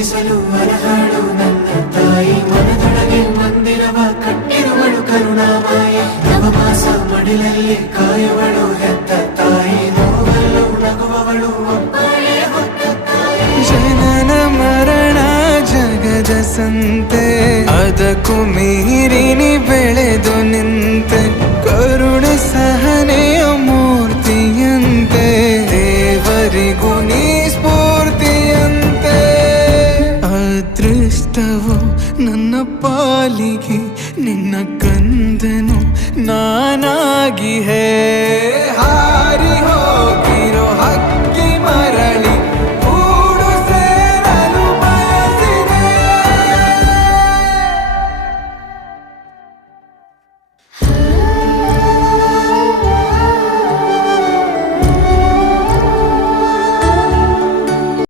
ಪೂಜಿಸಲು ಅರಹಾಳು ನನ್ನ ತಾಯಿ ಮನದೊಳಗೆ ಮಂದಿರವ ಕಟ್ಟಿರುವಳು ಕರುಣಾಮಾಯಿ ನವಮಾಸ ಮಡಿಲಲ್ಲಿ ಕಾಯುವಳು ಹೆತ್ತ ತಾಯಿ ನೋವಲ್ಲೂ ನಗುವವಳು ಒಬ್ಬಳೇ ಹೊತ್ತ ತಾಯಿ ಜನನ ಮರಣ ಜಗದ ಸಂತೆ ಅದಕ್ಕೂ ಮೀರಿನಿ ಬೆಳೆದು ನಿಂತೆ ಕರುಣೆ ಸಹನೆಯ ಮೂರ್ತಿಯಂತೆ ದೇವರಿಗೂ ನೀ ಸ್ಫೂರ್ತಿಯಂತೆ ಅದೃಷ್ಟವು ನನ್ನ ಪಾಲಿಗೆ ನಿನ್ನ ಕಂದನು ನಾನಾಗಿ ಹೇ